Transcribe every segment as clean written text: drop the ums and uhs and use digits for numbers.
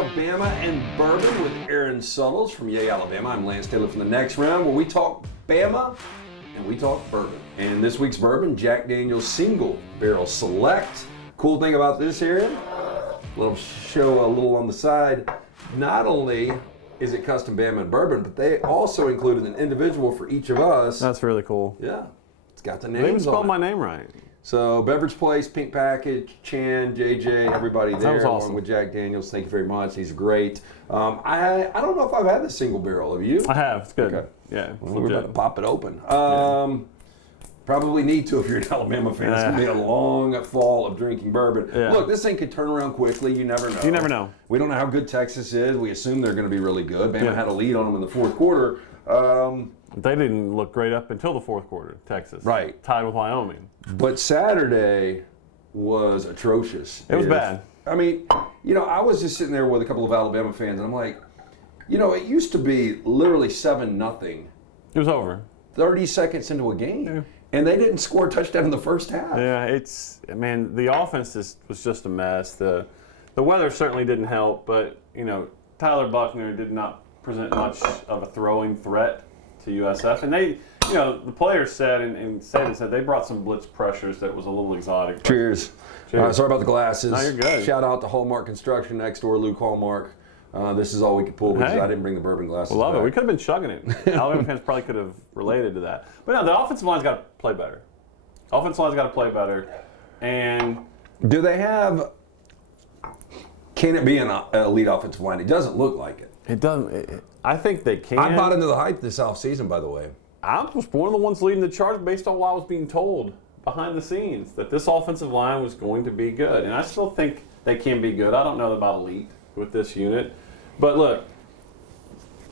of Bama and Bourbon with Aaron Suttles from Yay, Alabama. I'm Lance Taylor from The Next Round, where we talk Bama and we talk bourbon. And this week's bourbon, Jack Daniel's Single Barrel Select. Cool thing about this, Aaron, little show a little on the side. Not only is it custom Bama and Bourbon, but they also included an individual for each of us. That's really cool. Yeah, it's got the names on it. They even spelled my name right. So, Beverage Place, Pink Package, Chan, JJ, everybody there, That was awesome. along with Jack Daniels. Thank you very much. He's great. I don't know if I've had the single barrel. Have you? I have. It's good. Okay. Yeah. Well, we're about to pop it open. Probably need to if you're an Alabama fan. It's going to be a long fall of drinking bourbon. Yeah. Look, this thing could turn around quickly. You never know. You never know. We don't know how good Texas is. We assume they're going to be really good. Bama had a lead on them in the fourth quarter. They didn't look great up until the fourth quarter, Texas. Right. Tied with Wyoming. But Saturday was atrocious. It was bad. I mean, I was just sitting there with a couple of Alabama fans, and I'm like, it used to be literally 7-0. It was over. 30 seconds into a game. Yeah. And they didn't score a touchdown in the first half. Yeah, the offense was just a mess. The weather certainly didn't help, but, Tyler Buckner did not present much of a throwing threat to USF. And they, the players said, and Saban said, they brought some blitz pressures that was a little exotic. Cheers. Sorry about the glasses. No, you're good. Shout out to Hallmark Construction next door, Luke Hallmark. This is all we could pull because I didn't bring the bourbon glasses. Love back. it. We could have been chugging it. Alabama fans probably could have related to that. But no, the offensive line's got to play better. Offensive line's got to play better. And do they have? Can it be an elite offensive line? It doesn't look like it. It doesn't. I think they can. I bought into the hype this offseason, by the way. I was one of the ones leading the charge based on what I was being told behind the scenes, that this offensive line was going to be good. And I still think they can be good. I don't know about elite with this unit. But look,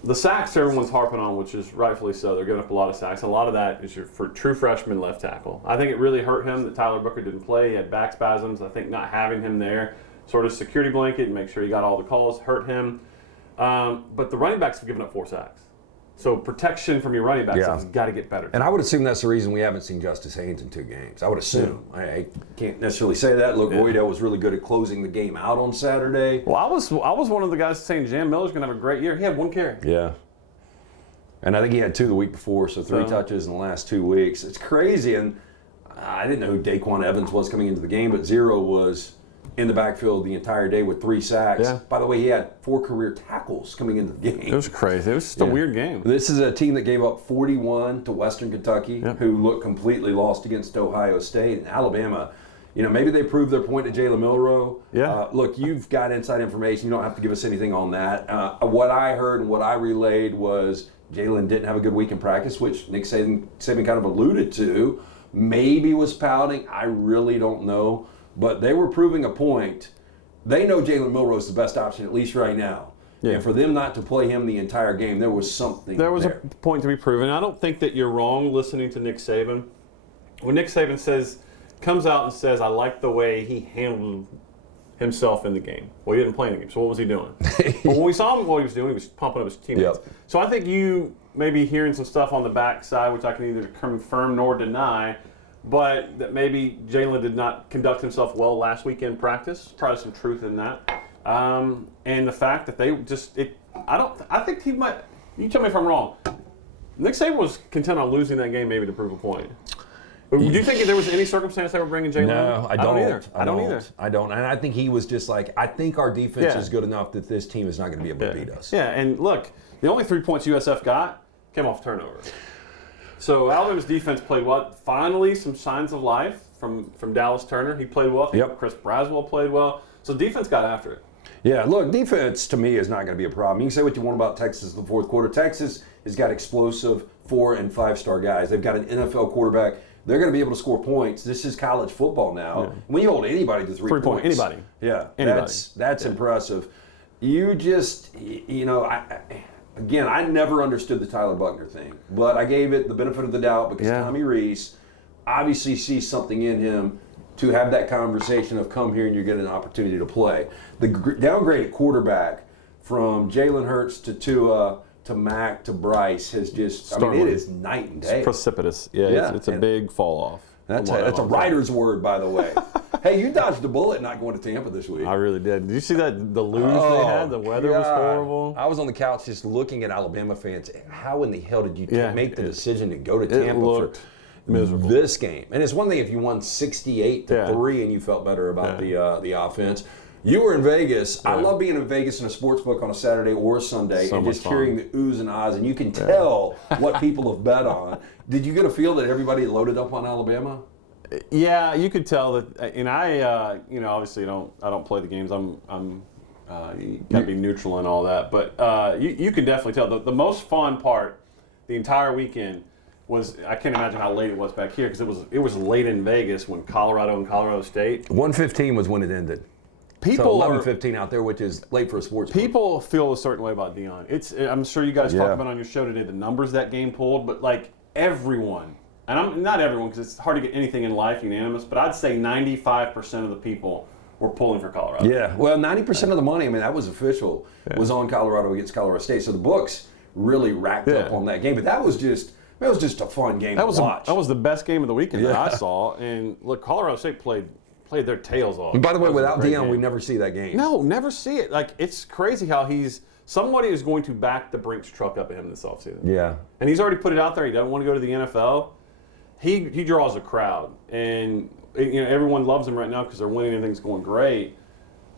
the sacks everyone's harping on, which is rightfully so. They're giving up a lot of sacks. A lot of that is your true freshman left tackle. I think it really hurt him that Tyler Booker didn't play. He had back spasms. I think not having him there, sort of security blanket and make sure he got all the calls, hurt him. But the running backs have given up 4 sacks. So protection from your running backs has got to get better. And I would assume that's the reason we haven't seen Justice Haynes in 2 games. I would assume. Yeah. I can't necessarily say that. Look, Boydo was really good at closing the game out on Saturday. Well, I was one of the guys saying Jam Miller's going to have a great year. He had 1 carry. Yeah. And I think he had 2 the week before, so 3 touches in the last 2 weeks. It's crazy. And I didn't know who Daquan Evans was coming into the game, but Zero was in the backfield the entire day with 3 sacks. Yeah. By the way, he had 4 career tackles coming into the game. It was crazy. It was just a weird game. This is a team that gave up 41 to Western Kentucky, who looked completely lost against Ohio State. And Alabama, maybe they proved their point to Jalen Milroe. Yeah. Look, you've got inside information. You don't have to give us anything on that. What I heard and what I relayed was Jalen didn't have a good week in practice, which Nick Saban kind of alluded to. Maybe was pouting. I really don't know. But they were proving a point. They know Jalen Milroe is the best option, at least right now. Yeah. And for them not to play him the entire game, there was something there. Was a point to be proven. I don't think that you're wrong listening to Nick Saban. When Nick Saban comes out and says, I like the way he handled himself in the game. Well, he didn't play in the game, so what was he doing? Well, when we saw him, what he was doing, he was pumping up his teammates. Yep. So I think you may be hearing some stuff on the backside, which I can neither confirm nor deny, but that maybe Jalen did not conduct himself well last week in practice. Probably some truth in that. And the fact that they I think he might, you tell me if I'm wrong. Nick Saban was content on losing that game maybe to prove a point. Do you think there was any circumstance they were bringing Jalen? No, I don't either. I don't either. I don't. And I think he was just like, I think our defense is good enough that this team is not going to be able to beat us. Yeah, and look, the only 3 points USF got came off turnover. So Alabama's defense played well. Finally, some signs of life from Dallas Turner. He played well. Chris Braswell played well. So defense got after it. Yeah, look, defense to me is not going to be a problem. You can say what you want about Texas in the fourth quarter. Texas has got explosive 4- and 5-star guys. They've got an NFL quarterback. They're going to be able to score points. This is college football now. Yeah. When you hold anybody to 3 points. Anybody. Yeah, anybody. That's impressive. You just, Again, I never understood the Tyler Buckner thing, but I gave it the benefit of the doubt because Tommy Rees obviously sees something in him to have that conversation of come here and you're getting an opportunity to play. The downgrade at quarterback from Jalen Hurts to Tua to Mac to Bryce has just, it is night and day. It's precipitous. Yeah. It's a big fall off. That's a writer's word, by the way. Hey, you dodged a bullet not going to Tampa this week. I really did. Did you see that the luge they had? The weather was horrible. I was on the couch just looking at Alabama fans. How in the hell did you make the decision to go to It Tampa looked miserable. this game? And it's one thing if you won 68-3 and you felt better about the offense. You were in Vegas. I love being in Vegas in a sports book on a Saturday or a Sunday and just hearing the oohs and ahs, and you can tell what people have bet on. Did you get a feel that everybody loaded up on Alabama? Yeah, you could tell that, and I, obviously I don't play the games. You gotta be neutral and all that, but you can definitely tell. The most fun part, the entire weekend, was I can't imagine how late it was back here because it was late in Vegas when Colorado and Colorado State. 1:15 was when it ended. People so 11:15 out there, which is late for a sports book. People feel a certain way about Dion. I'm sure you guys talked about on your show today the numbers that game pulled, but like everyone. And I'm not everyone because it's hard to get anything in life unanimous, but I'd say 95% of the people were pulling for Colorado. Yeah, well, 90% of the money, I mean, that was official, was on Colorado against Colorado State. So the books really racked up on that game. But that was just a fun game to watch. That was the best game of the weekend that I saw. And look, Colorado State played their tails off. And by the way, without Dion, we never see that game. No, never see it. Like, it's crazy how somebody is going to back the Brinks truck up at him this offseason. Yeah. And he's already put it out there. He doesn't want to go to the NFL. He draws a crowd, and everyone loves him right now because they're winning and things going great.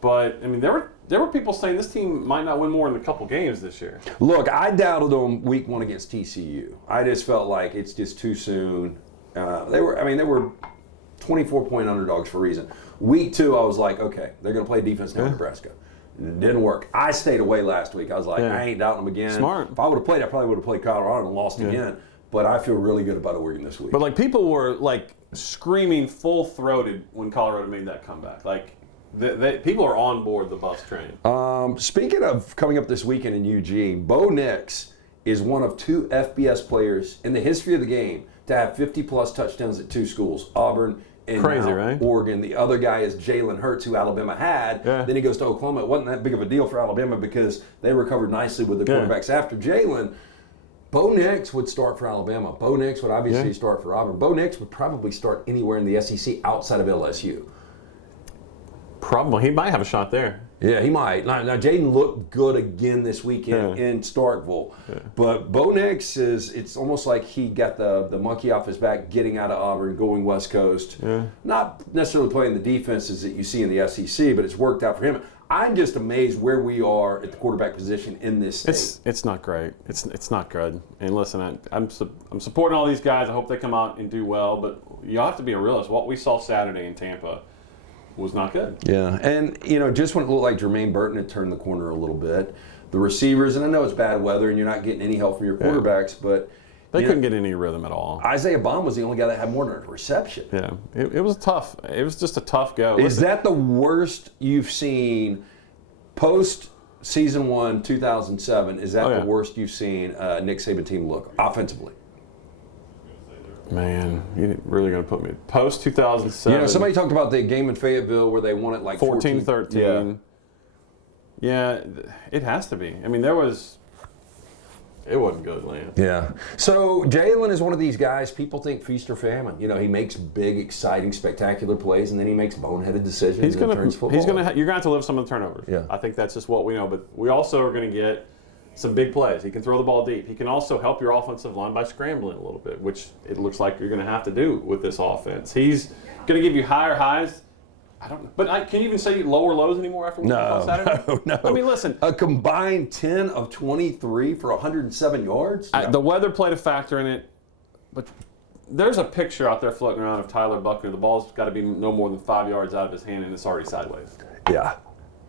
But I mean, there were people saying this team might not win more than a couple games this year. Look, I doubted them week 1 against TCU. I just felt like it's just too soon. They were 24-point underdogs for a reason. Week 2, I was like, okay, they're going to play defense down Nebraska. It didn't work. I stayed away last week. I was like, I ain't doubting them again. Smart. If I would have played, I probably would have played Colorado and lost again. But I feel really good about Oregon this week. But like people were like screaming full-throated when Colorado made that comeback. Like people are on board the bus train. Speaking of coming up this weekend in Eugene, Bo Nix is one of 2 FBS players in the history of the game to have 50-plus touchdowns at 2 schools, Auburn and Oregon. The other guy is Jalen Hurts, who Alabama had. Yeah. Then he goes to Oklahoma. It wasn't that big of a deal for Alabama because they recovered nicely with the quarterbacks after Jalen. Bo Nix would start for Alabama. Bo Nix would obviously start for Auburn. Bo Nix would probably start anywhere in the SEC outside of LSU. Probably. He might have a shot there. Yeah, he might. Now Jaden looked good again this weekend in Starkville. Yeah. But Bo Nix it's almost like he got the monkey off his back getting out of Auburn, going West Coast. Yeah. Not necessarily playing the defenses that you see in the SEC, but it's worked out for him. I'm just amazed where we are at the quarterback position in this state. It's not great. It's not good. And listen, I'm supporting all these guys. I hope they come out and do well. But you have to be a realist. What we saw Saturday in Tampa was not good. Yeah, and just when it looked like Jermaine Burton had turned the corner a little bit, the receivers, and I know it's bad weather and you're not getting any help from your quarterbacks, but they couldn't get any rhythm at all. Isaiah Bond was the only guy that had more than a reception. Yeah, it was tough. It was just a tough go. Is that the worst you've seen post season 1, 2007? Is that the worst you've seen Nick Saban team look offensively? Man, you're really going to put me post 2007. Somebody talked about the game in Fayetteville where they won it like 14-13. Yeah, it has to be. I mean, it wasn't good, Lance. Yeah. So Jalen is one of these guys, people think feast or famine. He makes big, exciting, spectacular plays, and then he makes boneheaded decisions and turns football. You're going to have to live some of the turnovers. Yeah. I think that's just what we know. But we also are going to get some big plays. He can throw the ball deep. He can also help your offensive line by scrambling a little bit, which it looks like you're going to have to do with this offense. He's going to give you higher highs. I don't know. But can you even say lower lows anymore after what on Saturday? No. I mean, listen. A combined 10 of 23 for 107 yards? No. The weather played a factor in it. But there's a picture out there floating around of Tyler Buckner. The ball's got to be no more than 5 yards out of his hand, and it's already sideways. Yeah.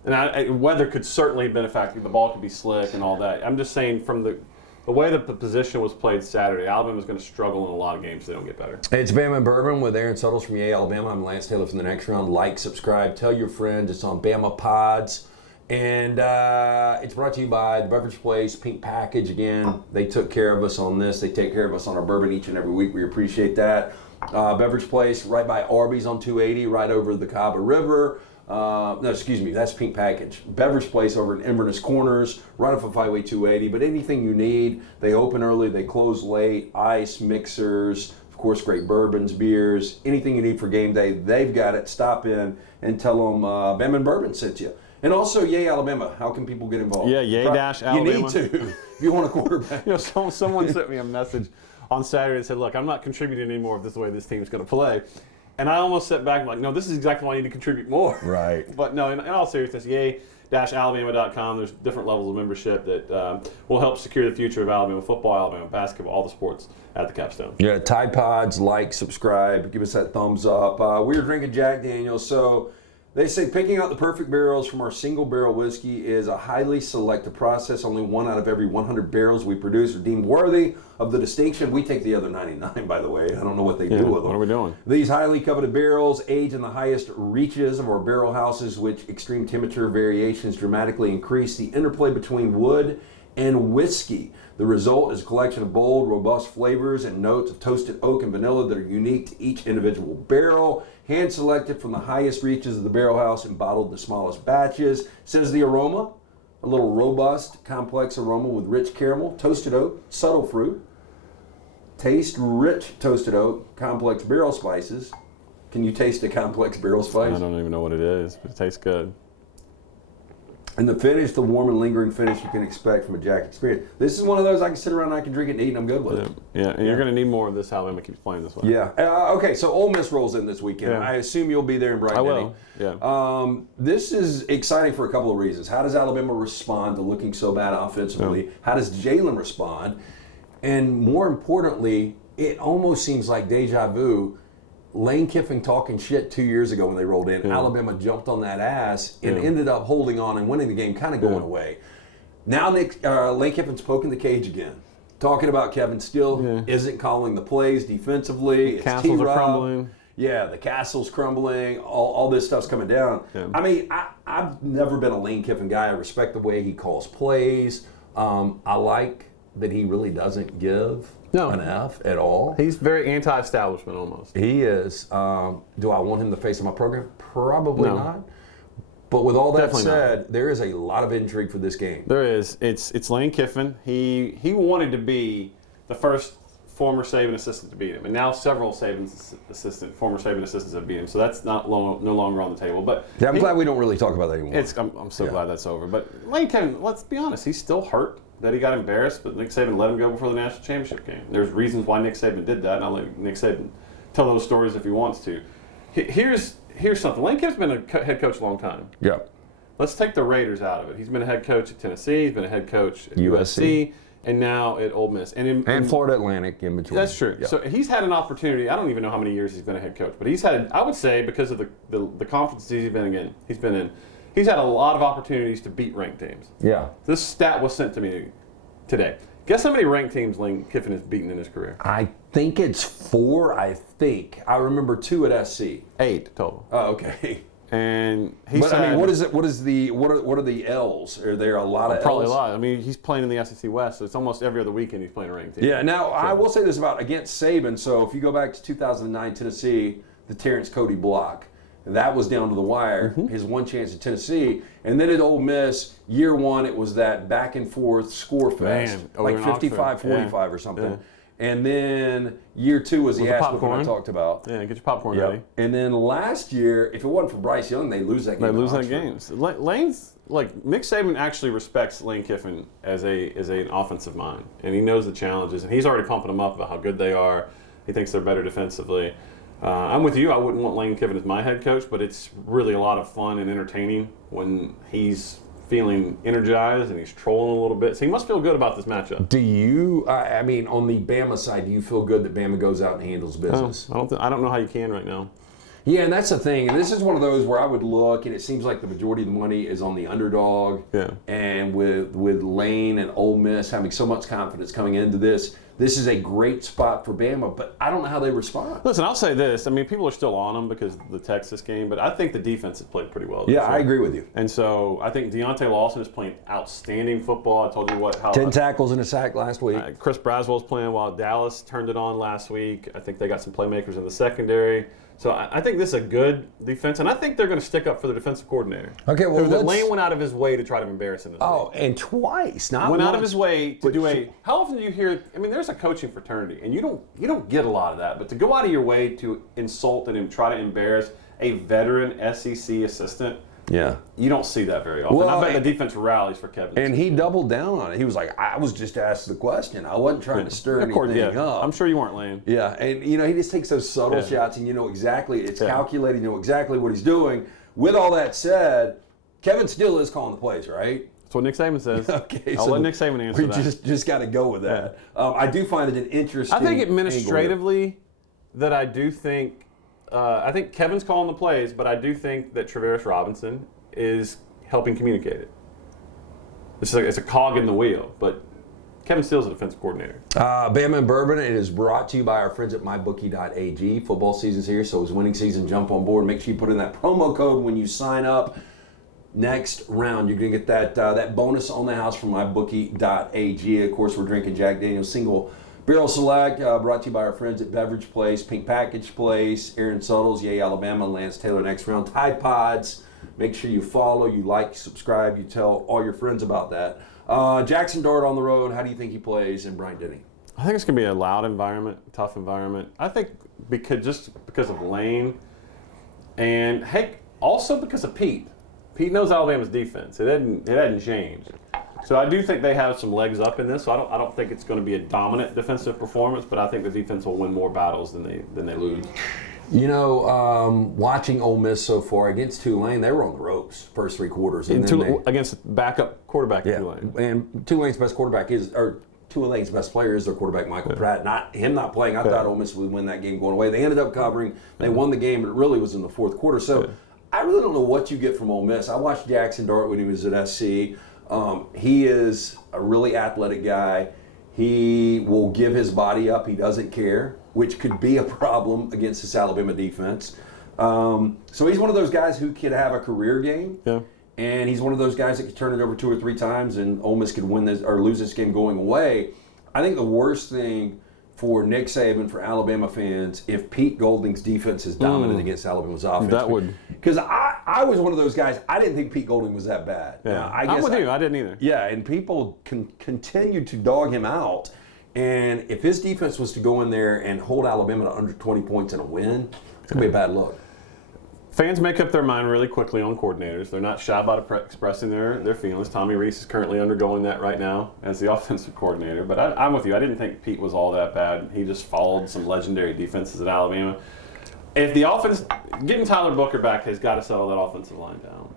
And weather could certainly have been a factor. The ball could be slick and all that. I'm just saying from the way that the position was played Saturday, Alabama's going to struggle in a lot of games if they don't get better. It's Bama Bourbon with Aaron Suttles from Yale, Alabama. I'm Lance Taylor from the Next Round. Like, subscribe, tell your friends. It's on Bama Pods. And it's brought to you by the Beverage Place, Pink Package. Again, they took care of us on this. They take care of us on our bourbon each and every week. We appreciate that. Beverage Place, right by Arby's on 280, right over the Cabo River. That's Pink Package. Beverage Place over in Inverness Corners, right off of Highway 280. But anything you need, they open early, they close late, ice, mixers, of course, great bourbons, beers, anything you need for game day, they've got it. Stop in and tell them Bama Bourbon sent you. And also, Yay Alabama. How can people get involved? Yeah, Yay-Alabama. You need to if you want a quarterback. Someone sent me a message on Saturday and said, look, I'm not contributing anymore if this is the way this team's going to play. And I almost sat back and like, no, this is exactly why I need to contribute more. Right. But no, in all seriousness, Yay-Alabama.com. There's different levels of membership that will help secure the future of Alabama football, Alabama basketball, all the sports at the Capstone. Yeah, Tide Pods, like, subscribe, give us that thumbs up. We're drinking Jack Daniels, so they say picking out the perfect barrels from our single barrel whiskey is a highly selective process. Only 1 out of every 100 barrels we produce are deemed worthy of the distinction. We take the other 99, by the way. I don't know what they do with them. What are we doing? These highly coveted barrels age in the highest reaches of our barrel houses, which extreme temperature variations dramatically increase the interplay between wood and whiskey. The result is a collection of bold, robust flavors and notes of toasted oak and vanilla that are unique to each individual barrel, hand-selected from the highest reaches of the barrel house and bottled in the smallest batches. Says the aroma, a little robust, complex aroma with rich caramel, toasted oak, subtle fruit. Taste rich toasted oak, complex barrel spices. Can you taste a complex barrel spice? I don't even know what it is, but it tastes good. And the finish, the warm and lingering finish you can expect from a Jack experience. This is one of those I can sit around and I can drink it and eat and I'm good with it. Yeah, and you're going to need more of this. Alabama keeps playing this way. Yeah. Okay, so Ole Miss rolls in this weekend. Yeah. I assume you'll be there in Brighton. I will. Yeah. This is exciting for a couple of reasons. How does Alabama respond to looking so bad offensively? How does Jalen respond? And more importantly, it almost seems like deja vu. Lane Kiffin talking shit 2 years ago when they rolled in. Alabama jumped on that ass and ended up holding on and winning the game, kind of going away. Now Lane Kiffin's poking the cage again, talking about Kevin still isn't calling the plays defensively. It's Castles are crumbling. Yeah, the castle's crumbling. All this stuff's coming down. Yeah. I mean, I've never been a Lane Kiffin guy. I respect the way he calls plays. I like that he really doesn't give an F at all. He's very anti-establishment almost. He is. Do I want him to face in my program? Probably not. But with all that Definitely said, there is a lot of intrigue for this game. There is. It's Lane Kiffin. He wanted to be the first former Saban assistant to beat him, and now several former Saban assistants have beat him. So that's no longer on the table. But Yeah, I'm glad we don't really talk about that anymore. I'm so glad that's over. But Lane Kiffin, let's be honest, he's still hurt that he got embarrassed, but Nick Saban let him go before the national championship game. There's reasons why Nick Saban did that, and I'll let Nick Saban tell those stories if he wants to. Here's something. Lane Kiffin's been a head coach a long time. Yeah. Let's take the Raiders out of it. He's been a head coach at Tennessee. He's been a head coach at USC, and now at Ole Miss. And Florida Atlantic in between. That's true. Yeah. So he's had an opportunity. I don't even know how many years he's been a head coach, but he's had, I would say, because of the conferences he's been in, he's had a lot of opportunities to beat ranked teams. Yeah. This stat was sent to me today. Guess how many ranked teams Lane Kiffin has beaten in his career? I think it's 4. I remember 2 at SC. 8 total. Oh, okay. And he's. But I mean, what are the L's? Are there a lot of probably L's? a lot. I mean, he's playing in the SEC West, so it's almost every other weekend he's playing a ranked team. Yeah. Now I will say this about against Saban. So if you go back to 2009 Tennessee, the Terrence Cody block, that was down to the wire. His one chance at Tennessee, and then at Ole Miss, year 1, it was that back and forth score fest, like 55-45 or something. Yeah. And then year 2 was the ass whooping I talked about. Yeah, get your popcorn ready. And then last year, if it wasn't for Bryce Young, they lose that game. They lose that game. Lane's Nick Saban actually respects Lane Kiffin as an offensive mind, and he knows the challenges, and he's already pumping them up about how good they are. He thinks they're better defensively. I'm with you. I wouldn't want Lane Kiffin as my head coach, but it's really a lot of fun and entertaining when he's feeling energized and he's trolling a little bit. So he must feel good about this matchup. Do you, I mean, on the Bama side, do you feel good that Bama goes out and handles business? I don't know how you can right now. Yeah, and that's the thing. And this is one of those where I would look, and it seems like the majority of the money is on the underdog. Yeah. And with Lane and Ole Miss having so much confidence coming into this is a great spot for Bama, but I don't know how they respond. Listen, I'll say this. I mean, people are still on them because of the Texas game, but I think the defense has played pretty well. Yeah, I agree with you. And so I think Deontay Lawson is playing outstanding football. I told you how 10 tackles and a sack last week. Chris Braswell's playing while Dallas turned it on last week. I think they got some playmakers in the secondary. So I think this is a good defense, and I think they're going to stick up for the defensive coordinator. Okay, well, Lane went out of his way to try to embarrass him. And twice, not went once. out of his way to do a. How often do you hear? I mean, there's a coaching fraternity, and you don't get a lot of that. But to go out of your way to insult and try to embarrass a veteran SEC assistant. Yeah. You don't see that very often. Well, I bet the defense rallies for Kevin. And he doubled down on it. He was like, I was just asked the question. I wasn't trying to stir anything up. I'm sure you weren't, Lane. Yeah, and he just takes those subtle shots, and you know exactly, it's calculated, you know exactly what he's doing. With all that said, Kevin still is calling the plays, right? That's what Nick Saban says. Okay, I'll let Nick Saban answer that. We just got to go with that. I do find it an interesting. I think administratively that I do think I think Kevin's calling the plays, but I do think that Travaris Robinson is helping communicate it. It's a cog in the wheel, but Kevin Steele's a defensive coordinator. Bama Bourbon, it is brought to you by our friends at mybookie.ag. Football season's here, so it's winning season. Jump on board. Make sure you put in that promo code when you sign up. Next round, you're going to get that bonus on the house from mybookie.ag. Of course, we're drinking Jack Daniel's Single Barrel Select, brought to you by our friends at Beverage Place, Pink Package Place, Aaron Suttles, Yay Alabama, Lance Taylor. Next round, Tide Pods. Make sure you follow, you like, subscribe, you tell all your friends about that. Jackson Dart on the road, how do you think he plays? And Brian Denny? I think it's going to be a loud environment, tough environment. I think because of Lane, and heck, also because of Pete. Pete knows Alabama's defense. It hadn't changed. So I do think they have some legs up in this. So I don't think it's going to be a dominant defensive performance, but I think the defense will win more battles than they lose. You know, watching Ole Miss so far against Tulane, they were on the ropes first three quarters. And against backup quarterback Tulane. And Tulane's best quarterback Tulane's best player is their quarterback, Michael Pratt. Not playing. I thought Ole Miss would win that game going away. They ended up covering. They won the game, but it really was in the fourth quarter. So I really don't know what you get from Ole Miss. I watched Jackson Dart when he was at SC. He is a really athletic guy. He will give his body up. He doesn't care, which could be a problem against this Alabama defense. So he's one of those guys who could have a career game. Yeah. And he's one of those guys that could turn it over 2 or 3 times and Ole Miss could win this or lose this game going away. I think the worst thing for Nick Saban, for Alabama fans, if Pete Golding's defense is dominant against Alabama's offense. That would. Because I was one of those guys, I didn't think Pete Golding was that bad. Yeah. Now, I'm with you. I didn't either. Yeah, and people continue to dog him out. And if his defense was to go in there and hold Alabama to under 20 points and a win, it's going to be a bad look. Fans make up their mind really quickly on coordinators. They're not shy about expressing their feelings. Tommy Rees is currently undergoing that right now as the offensive coordinator. But I'm with you. I didn't think Pete was all that bad. He just followed some legendary defenses at Alabama. If the offense, getting Tyler Booker back has got to settle that offensive line down.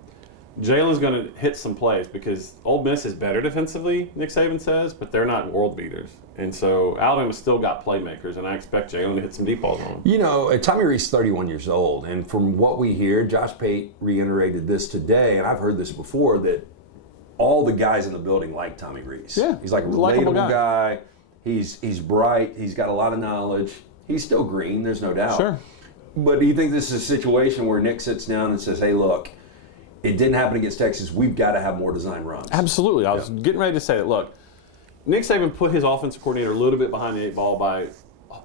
Jalen's going to hit some plays because Ole Miss is better defensively, Nick Saban says, but they're not world beaters. And so Alabama's still got playmakers, and I expect Jalen to hit some deep balls on them. You know, Tommy Rees is 31 years old, and from what we hear, Josh Pate reiterated this today, and I've heard this before, that all the guys in the building like Tommy Rees. Yeah, he's like a relatable guy. He's bright. He's got a lot of knowledge. He's still green, there's no doubt. Sure. But do you think this is a situation where Nick sits down and says, hey, look, it didn't happen against Texas. We've got to have more design runs. Absolutely. I was getting ready to say that. Look, Nick Saban put his offensive coordinator a little bit behind the 8 ball by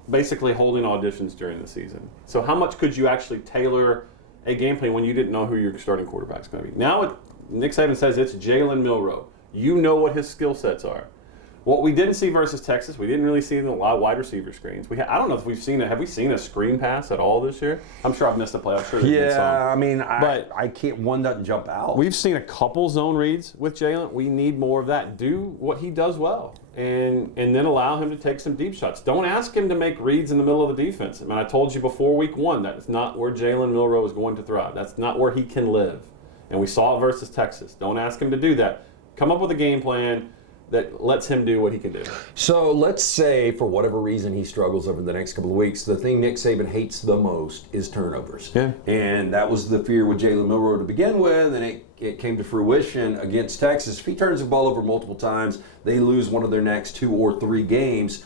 basically holding auditions during the season. So how much could you actually tailor a game plan when you didn't know who your starting quarterback is going to be? Now Nick Saban says it's Jalen Milroe. You know what his skill sets are. What we didn't see versus Texas, we didn't really see a lot of wide receiver screens. I don't know if have we seen a screen pass at all this year? I'm sure I've missed a play. I'm sure there's been some. I mean, I can't, one doesn't jump out. We've seen a couple zone reads with Jalen. We need more of that. Do what he does well, and then allow him to take some deep shots. Don't ask him to make reads in the middle of the defense. I mean, I told you before week 1, that's not where Jalen Milroe is going to thrive. That's not where he can live. And we saw it versus Texas. Don't ask him to do that. Come up with a game plan that lets him do what he can do. So let's say, for whatever reason, he struggles over the next couple of weeks. The thing Nick Saban hates the most is turnovers. Yeah. And that was the fear with Jalen Milroe to begin with, and it came to fruition against Texas. If he turns the ball over multiple times, they lose one of their next 2 or 3 games.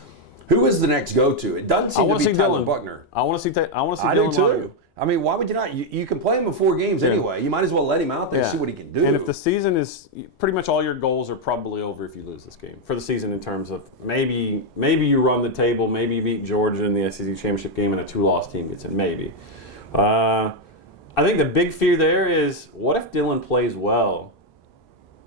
Who is the next go-to? It doesn't seem to be Tyler Buckner. I want to see Dylan. I do too. I mean, why would you not? You can play him in 4 games anyway. You might as well let him out there and see what he can do. And if the season is pretty much all your goals are probably over if you lose this game for the season, in terms of maybe you run the table, maybe you beat Georgia in the SEC championship game and a 2-loss team gets in, maybe. I think the big fear there is, what if Dylan plays well,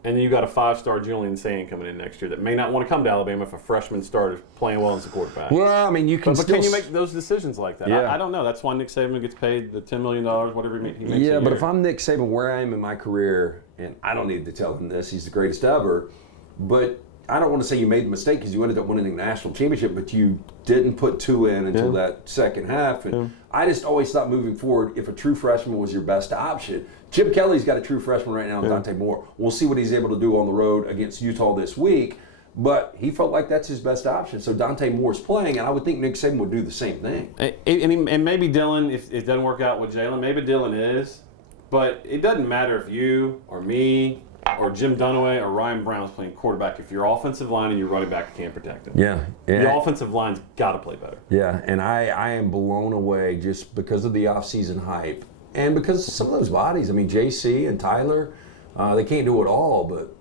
and then you got a 5-star Julian Sand coming in next year that may not want to come to Alabama if a freshman starter playing well as a quarterback. Well, I mean, you can but still... can you make those decisions like that? Yeah. I don't know. That's why Nick Saban gets paid the $10 million, whatever he makes a Yeah, but year. if I'm Nick Saban, where I am in my career, and I don't need to tell him this, he's the greatest ever, but I don't want to say you made the mistake because you ended up winning the national championship, but you didn't put 2 in until that second half. And I just always thought moving forward, if a true freshman was your best option, Chip Kelly's got a true freshman right now, Dante Moore. We'll see what he's able to do on the road against Utah this week, but he felt like that's his best option. So Dante Moore's playing, and I would think Nick Saban would do the same thing. And maybe Dylan, if it doesn't work out with Jalen, maybe Dylan is, but it doesn't matter if you or me or Jim Dunaway or Ryan Brown's playing quarterback if your offensive line and your running back can't protect them. Yeah. The offensive line's got to play better. Yeah, and I am blown away just because of the offseason hype and because of some of those bodies. I mean, JC and Tyler, they can't do it all, but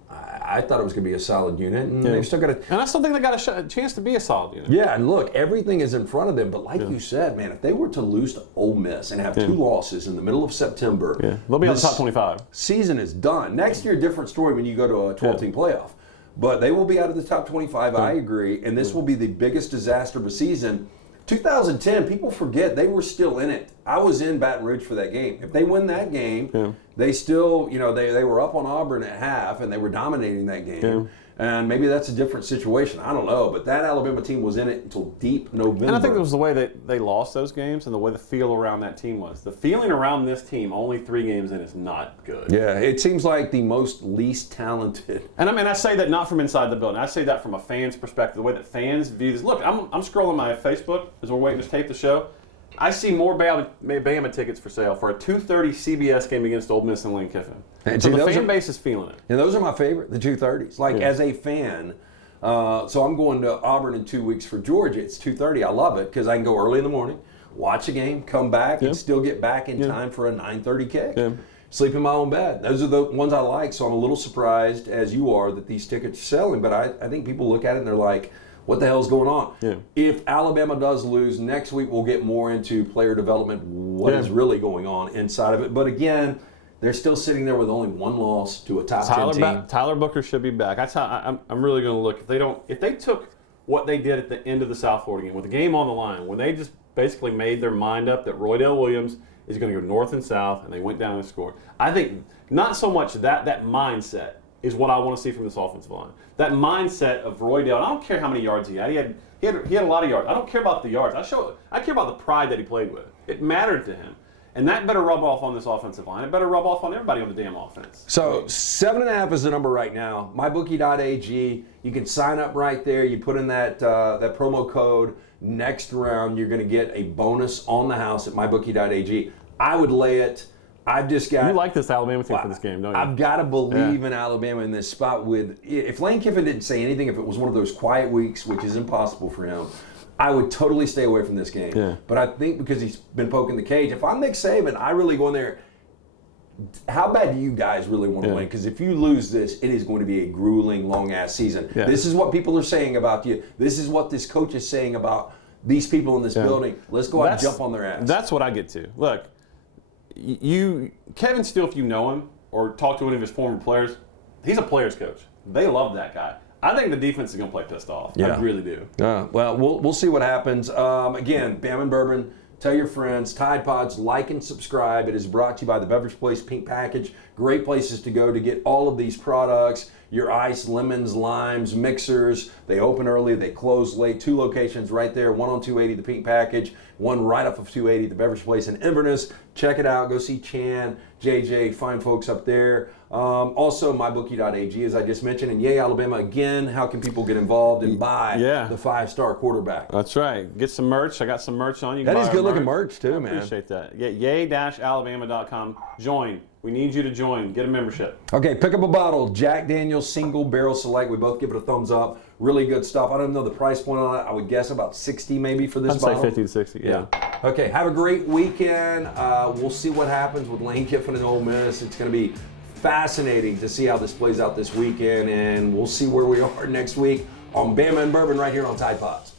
I thought it was going to be a solid unit, and they've still got And I still think they got a chance to be a solid unit. Yeah, and look, everything is in front of them, but like you said, man, if they were to lose to Ole Miss and have 2 losses in the middle of September, they'll be on the top 25. Season is done. Next year, different story when you go to a 12-team playoff. But they will be out of the top 25, I agree, and this will be the biggest disaster of a season. 2010, people forget they were still in it. I was in Baton Rouge for that game. If they win that game, they still, they were up on Auburn at half, and they were dominating that game. And maybe that's a different situation. I don't know. But that Alabama team was in it until deep November. And I think it was the way that they lost those games and the way the feel around that team was. The feeling around this team, only 3 games in, is not good. Yeah, it seems like the least talented. And I mean, I say that not from inside the building. I say that from a fan's perspective, the way that fans view this. Look, I'm scrolling my Facebook as we're waiting to tape the show. I see more Bama tickets for sale for a 2:30 CBS game against Ole Miss and Lane Kiffin. And so the fan base is feeling it. And those are my favorite, the 2:30s. Like, as a fan, so I'm going to Auburn in 2 weeks for Georgia. It's 2:30. I love it because I can go early in the morning, watch a game, come back, and still get back in time for a 9:30 kick. Sleep in my own bed. Those are the ones I like, so I'm a little surprised, as you are, that these tickets are selling. But I think people look at it and they're like, what the hell's going on? If Alabama does lose, next week we'll get more into player development, what is really going on inside of it. But again, they're still sitting there with only 1 loss to a top 10 team. Tyler Booker should be back. That's how I'm really going to look. If they took what they did at the end of the South Florida game, with the game on the line, when they just basically made their mind up that Roydell Williams is going to go north and south, and they went down and scored. I think not so much that mindset is what I want to see from this offensive line. That mindset of Roydell, and I don't care how many yards he had. He had a lot of yards. I don't care about the yards. I care about the pride that he played with. It mattered to him. And that better rub off on this offensive line. It better rub off on everybody on the damn offense. So 7.5 is the number right now. MyBookie.ag. You can sign up right there. You put in that promo code. Next round, you're going to get a bonus on the house at MyBookie.ag. I would lay it. I've just got. You like this Alabama team for this game, don't you? I've got to believe in Alabama in this spot. If Lane Kiffin didn't say anything, if it was one of those quiet weeks, which is impossible for him, I would totally stay away from this game. But I think because he's been poking the cage, if I'm Nick Saban, I really go in there. How bad do you guys really want to win? Because if you lose this, it is going to be a grueling, long-ass season. This is what people are saying about you. This is what this coach is saying about these people in this building. Let's go out and jump on their ass. That's what I get to. Look, Kevin Steele, if you know him or talk to any of his former players, he's a player's coach. They love that guy. I think the defense is going to play pissed off. I really do. Well, we'll see what happens. Again, Bama Bourbon. Tell your friends, Tide Pods, like and subscribe. It is brought to you by the Beverage Place Pink Package. Great places to go to get all of these products. Your ice, lemons, limes, mixers. They open early, they close late. 2 locations right there. One on 280, the Pink Package. One right off of 280, the Beverage Place in Inverness. Check it out. Go see Chan, JJ, fine folks up there. Also, MyBookie.ag, as I just mentioned. And yay, Alabama again. How can people get involved and buy the 5-star quarterback? That's right. Get some merch. I got some merch on. You can that is buy good-looking merch, too, man. Appreciate that. Yeah, yay-alabama.com. Join. We need you to join. Get a membership. Okay, pick up a bottle. Jack Daniel's Single Barrel Select. We both give it a thumbs up. Really good stuff. I don't know the price point on it. I would guess about $60 maybe for this bottle. I'd say 50 to 60, yeah. Okay, have a great weekend. We'll see what happens with Lane Kiffin and Ole Miss. It's going to be fascinating to see how this plays out this weekend, and we'll see where we are next week on Bama and Bourbon right here on Tide Pods.